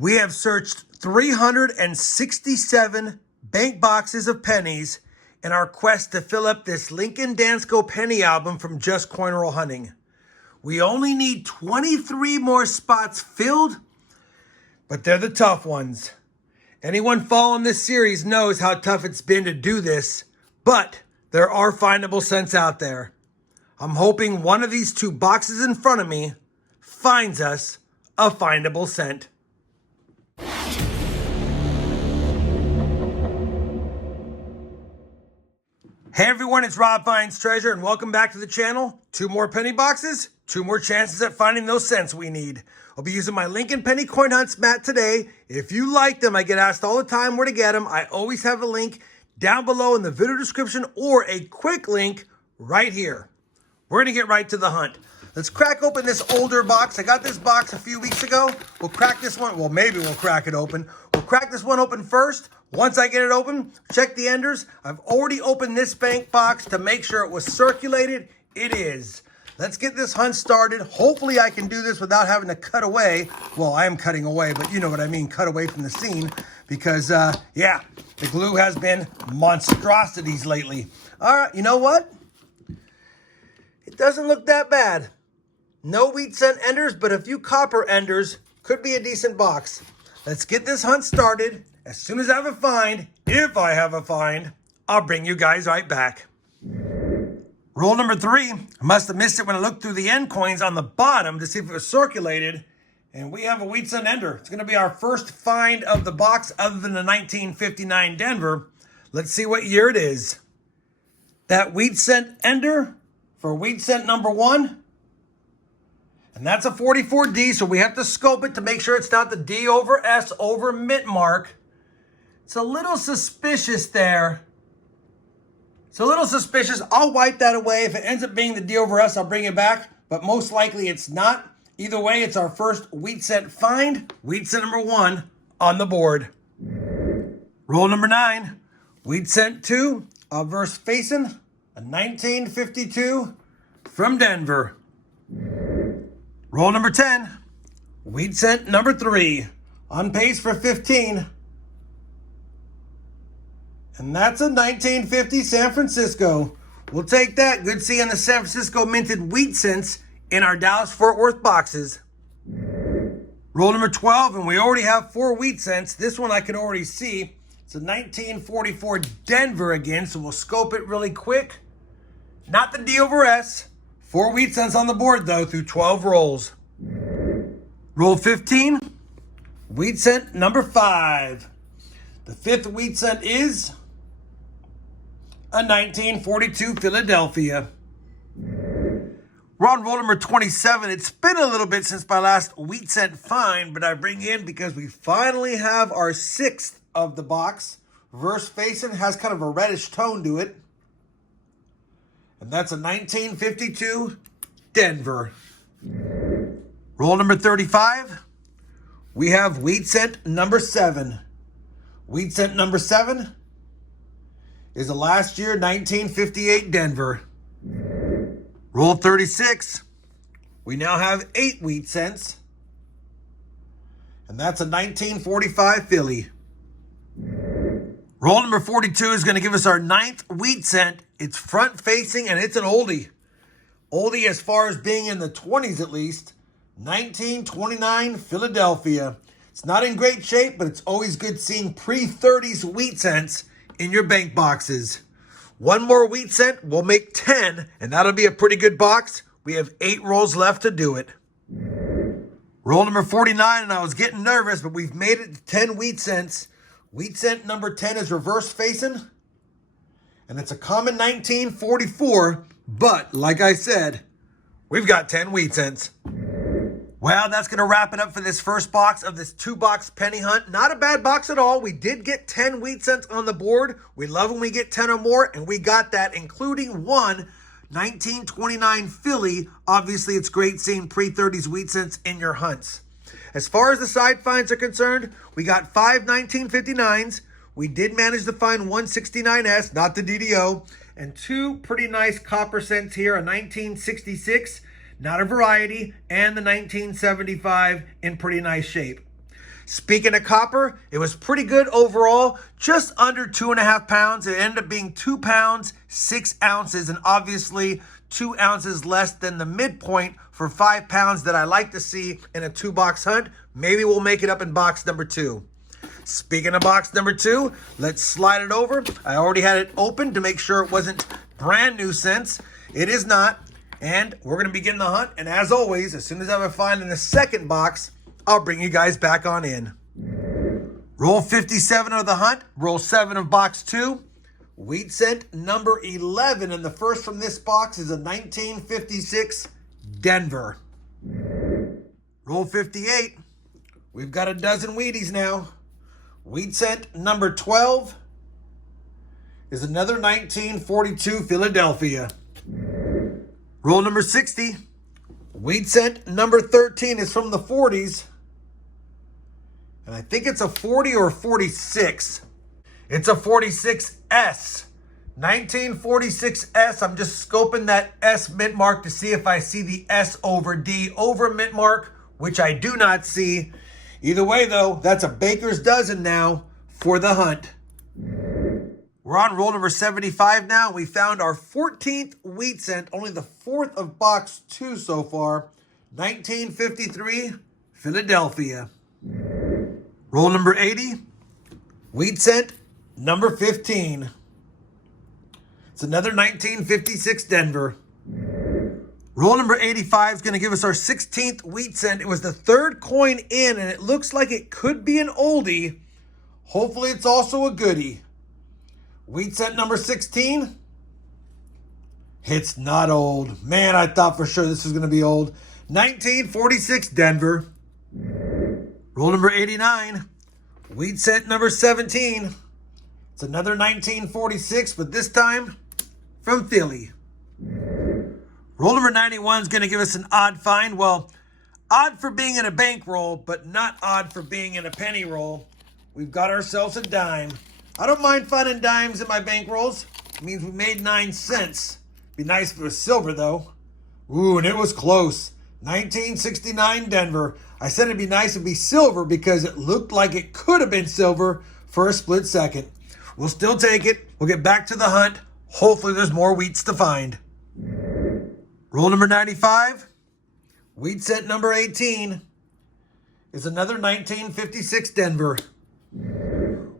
We have searched 367 bank boxes of pennies in our quest to fill up this Lincoln Dansko penny album from Just Coin Roll Hunting. We only need 23 more spots filled, but they're the tough ones. Anyone following this series knows how tough it's been to do this, but there are findable cents out there. I'm hoping one of these two boxes in front of me finds us a findable cent. Hey everyone, it's RobFindsTreasure and welcome back to the channel. 2 more penny boxes, 2 more chances at finding those cents we need. I'll be using my Lincoln Penny Coin Hunts mat today. If you like them, I get asked all the time where to get them. I always have a link down below in the video description or a quick link right here. We're gonna get right to the hunt. Let's crack open this older box. I got this box a few weeks ago. We'll crack this one. Well, maybe we'll crack it open. We'll crack this one open first. Once I get it open, check the enders. I've already opened this bank box to make sure it was circulated. It is. Let's get this hunt started. Hopefully I can do this without having to cut away. Well, I am cutting away, but you know what I mean, cut away from the scene. Because, yeah, the glue has been monstrosities lately. All right, you know what? It doesn't look that bad. No wheat cent enders, but a few copper enders. Could be a decent box. Let's get this hunt started. As soon as I have a find, if I have a find, I'll bring you guys right back. Roll number 3. I must have missed it when I looked through the end coins on the bottom to see if it was circulated. And we have a wheat cent ender. It's going to be our first find of the box other than the 1959 Denver. Let's see what year it is. That wheat cent ender for wheat cent number 1. And that's a 44D, so we have to scope it to make sure it's not the D over S over mint mark. It's a little suspicious there. It's a little suspicious. I'll wipe that away. If it ends up being the D over S, I'll bring it back. But most likely it's not. Either way, it's our first wheat cent find. Wheat cent number 1 on the board. Roll number 9. Wheat cent 2. Obverse facing. A 1952 from Denver. Roll number 10. Wheat cent number 3. On pace for 15. And that's a 1950 San Francisco. We'll take that. Good seeing the San Francisco minted wheat cents in our Dallas-Fort Worth boxes. Roll number 12, and we already have 4 wheat cents. This one I can already see. It's a 1944 Denver again, so we'll scope it really quick. Not the D over S. 4 wheat cents on the board, though, through 12 rolls. Roll 15. Wheat cent number 5. The 5th wheat cent is a 1942 Philadelphia. We're on roll number 27. It's been a little bit since my last wheat cent find, but I bring in because we finally have our 6th of the box. Reverse facing, has kind of a reddish tone to it. And that's a 1952 Denver. Roll number 35. We have wheat cent number 7. Wheat cent number 7 is a last year 1958 Denver. Roll 36. We now have 8 wheat cents. And that's a 1945 Philly. Roll number 42 is going to give us our 9th wheat cent. It's front facing and it's an oldie. Oldie as far as being in the 20s at least. 1929 Philadelphia. It's not in great shape, but it's always good seeing pre-30s wheat cents in your bank boxes. 1 more wheat cent, we'll make 10, and that'll be a pretty good box. We have 8 rolls left to do it. Roll number 49, and I was getting nervous, but we've made it to 10 wheat cents. Wheat cent number 10 is reverse facing, and it's a common 1944, but like I said, we've got 10 wheat cents. Well, that's going to wrap it up for this first box of this 2-box penny hunt. Not a bad box at all. We did get 10 wheat cents on the board. We love when we get 10 or more, and we got that, including 1 1929 Philly. Obviously, it's great seeing pre-30s wheat cents in your hunts. As far as the side finds are concerned, we got 5 1959s. We did manage to find 1 69S, not the DDO, and 2 pretty nice copper cents here, a 1966, not a variety, and the 1975 in pretty nice shape. Speaking of copper, it was pretty good overall, just under 2.5 pounds. It ended up being 2 pounds, 6 ounces, and obviously 2 ounces less than the midpoint for 5 pounds that I like to see in a 2-box hunt. Maybe we'll make it up in box number 2. Speaking of box number 2, let's slide it over. I already had it open to make sure it wasn't brand new cents. It is not. And we're going to begin the hunt. And as always, as soon as I have a find in the second box, I'll bring you guys back on in. Roll 57 of the hunt. Roll 7 of box 2. Wheat cent number 11. And the first from this box is a 1956 Denver. Roll 58. We've got a dozen Wheaties now. Wheat cent number 12 is another 1942 Philadelphia. Roll number 60. Wheat cent number 13 is from the 40s. And I think it's a 40 or 46. It's a 46S. 1946S. I'm just scoping that S mint mark to see if I see the S over D over mint mark, which I do not see. Either way, though, that's a baker's dozen now for the hunt. We're on roll number 75 now. We found our 14th wheat cent, only the 4th of box 2 so far. 1953 Philadelphia. Roll number 80. Wheat cent number 15. It's another 1956 Denver. Roll number 85 is going to give us our 16th wheat cent. It was the 3rd coin in, and it looks like it could be an oldie. Hopefully it's also a goodie. Wheat cent number 16. It's not old. Man, I thought for sure this was going to be old. 1946 Denver. Roll number 89. Wheat cent number 17. It's another 1946, but this time from Philly. Roll number 91 is going to give us an odd find. Well, odd for being in a bankroll, but not odd for being in a penny roll. We've got ourselves a dime. I don't mind finding dimes in my bankrolls. It means we made 9 cents. Be nice if it was silver, though. Ooh, and it was close. 1969 Denver. I said it'd be nice to be silver because it looked like it could have been silver for a split second. We'll still take it. We'll get back to the hunt. Hopefully there's more wheats to find. Roll number 95. Wheat cent number 18 is another 1956 Denver.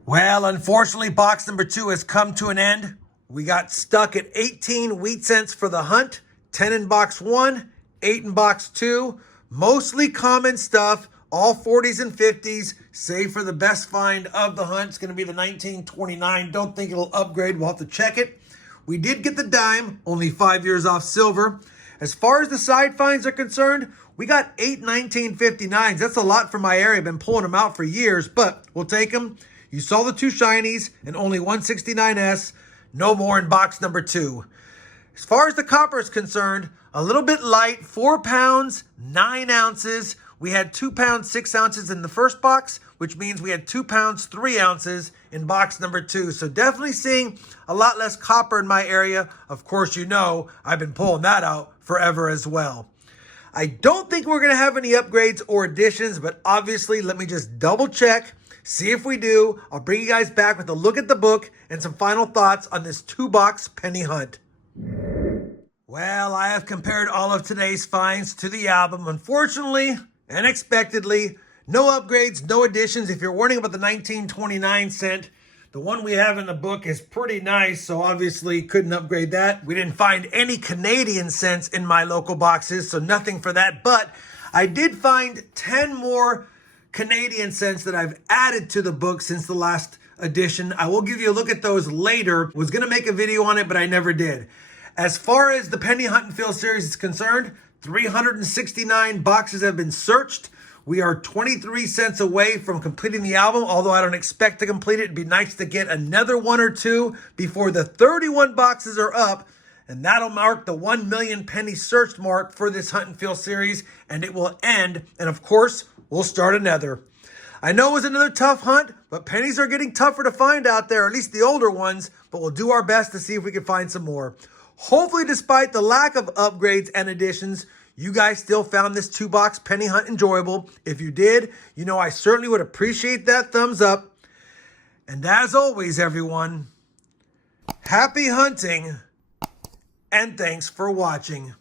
Well, unfortunately, box number 2 has come to an end. We got stuck at 18 wheat cents for the hunt, 10 in box 1, 8 in box 2. Mostly common stuff, all 40s and 50s, save for the best find of the hunt. It's going to be the 1929. Don't think it'll upgrade. We'll have to check it. We did get the dime, only 5 years off silver. As far as the side finds are concerned, we got 8 1959s. That's a lot for my area. I've been pulling them out for years, but we'll take them. You saw the 2 shinies and only 169S. No more in box number 2. As far as the copper is concerned, a little bit light, 4 pounds, 9 ounces. We had 2 pounds, 6 ounces in the first box, which means we had 2 pounds, 3 ounces in box number 2. So definitely seeing a lot less copper in my area. Of course, you know, I've been pulling that out forever as well. I don't think we're going to have any upgrades or additions, but obviously, let me just double check. See if we do. I'll bring you guys back with a look at the book and some final thoughts on this 2-box penny hunt. Well, I have compared all of today's finds to the album. Unfortunately, unexpectedly, no upgrades, no additions. If you're wondering about the 1929 cent, the one we have in the book is pretty nice, so obviously couldn't upgrade that. We didn't find any Canadian cents in my local boxes, so nothing for that. But I did find 10 more Canadian cents that I've added to the book since the last edition. I will give you a look at those later. Was going to make a video on it, but I never did. As far as the Penny Hunt and Fill series is concerned, 369 boxes have been searched. We are 23 cents away from completing the album, although I don't expect to complete it. It'd be nice to get another 1 or 2 before the 31 boxes are up, and that'll mark the 1 million penny searched mark for this Hunt and Fill series, and it will end, and of course, we'll start another. I know it was another tough hunt, but pennies are getting tougher to find out there, at least the older ones, but we'll do our best to see if we can find some more. Hopefully, despite the lack of upgrades and additions, you guys still found this 2-box penny hunt enjoyable. If you did, you know I certainly would appreciate that thumbs up. And as always, everyone, happy hunting and thanks for watching.